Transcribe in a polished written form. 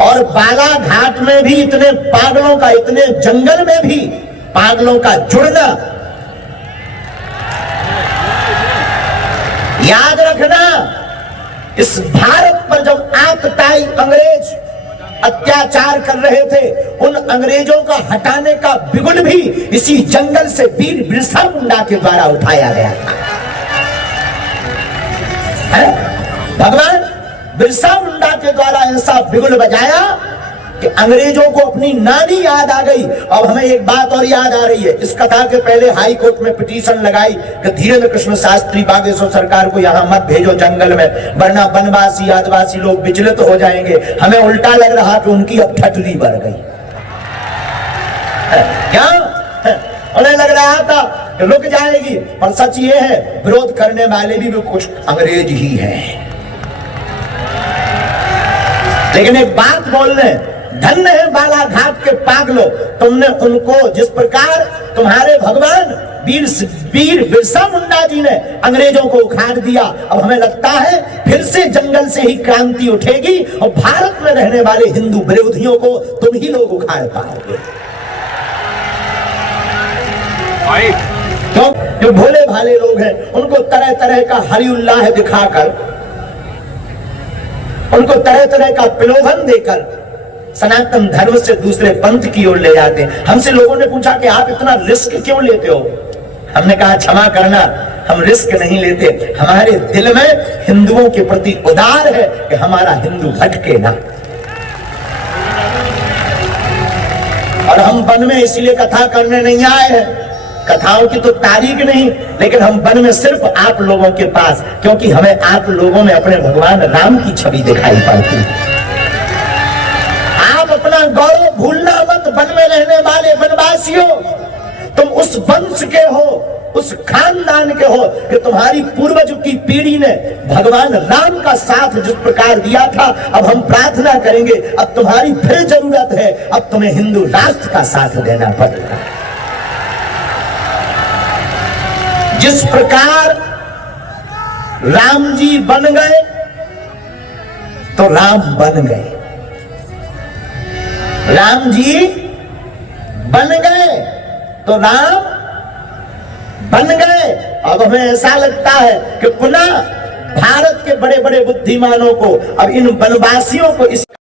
और बालाघाट में भी इतने पागलों का, इतने जंगल में भी पागलों का जुड़ना, याद रखना, इस भारत पर जब आतताई अंग्रेज अत्याचार कर रहे थे, उन अंग्रेजों का हटाने का बिगुल भी इसी जंगल से वीर बिरसा मुंडा के द्वारा उठाया गया था। भगवान बिरसा मुंडा के द्वारा ऐसा बिगुल बजाया कि अंग्रेजों को अपनी नानी याद आ गई। अब हमें एक बात और याद आ रही है, इस कथा के पहले हाई कोर्ट में पिटीशन लगाई कि धीरेन्द्र कृष्ण शास्त्री बागेश्वर सरकार को यहां मत भेजो जंगल में, वरना वनवासी आदिवासी लोग विचलित हो जाएंगे। हमें उल्टा लग रहा कि उनकी अब ठटली बढ़ गई। क्या उन्हें लग रहा था कि रुक जाएगी, पर सच ये है विरोध करने वाले भी कुछ अंग्रेज ही हैं। लेकिन एक बात बोलने, धन्य है बालाघाट के पागलों, तुमने उनको जिस प्रकार तुम्हारे भगवान वीर बिरसा मुंडा जी ने अंग्रेजों को उखाड़ दिया, अब हमें लगता है फिर से जंगल से ही क्रांति उठेगी और भारत में रहने वाले हिंदू विरोधियों को तुम ही लोग उखाड़ पाओगे। क्यों? जो भोले भाले लोग हैं उनको तरह तरह का हरि उल्लाह दिखाकर, उनको तरह तरह का प्रलोभन देकर सनातन धर्म से दूसरे पंथ की ओर ले जाते हैं। हमसे लोगों ने पूछा कि आप इतना रिस्क क्यों लेते हो? हमने कहा क्षमा करना, हम रिस्क नहीं लेते, हमारे दिल में हिंदुओं के प्रति उदार है कि हमारा हिंदू भटके ना। और हम वन में इसलिए कथा करने नहीं आए हैं, कथाओं की तो तारीख नहीं, लेकिन हम वन में सिर्फ आप लोगों के पास, क्योंकि हमें आप लोगों में अपने भगवान राम की छवि दिखाई पड़ती है। आप अपना गौरव भूलना मत, वन में रहने वाले वनवासियों, तुम उस वंश के हो, उस खानदान के हो कि तुम्हारी पूर्वज की पीढ़ी ने भगवान राम का साथ जिस प्रकार दिया था। अब हम प्रार्थना करेंगे, अब तुम्हारी फिर जरूरत है, अब तुम्हें हिंदू राष्ट्र का साथ देना पड़ेगा। जिस प्रकार राम जी बन गए तो राम बन गए, राम जी बन गए तो राम बन गए। अब हमें ऐसा लगता है कि पुनः भारत के बड़े बड़े बुद्धिमानों को, अब इन वनवासियों को इस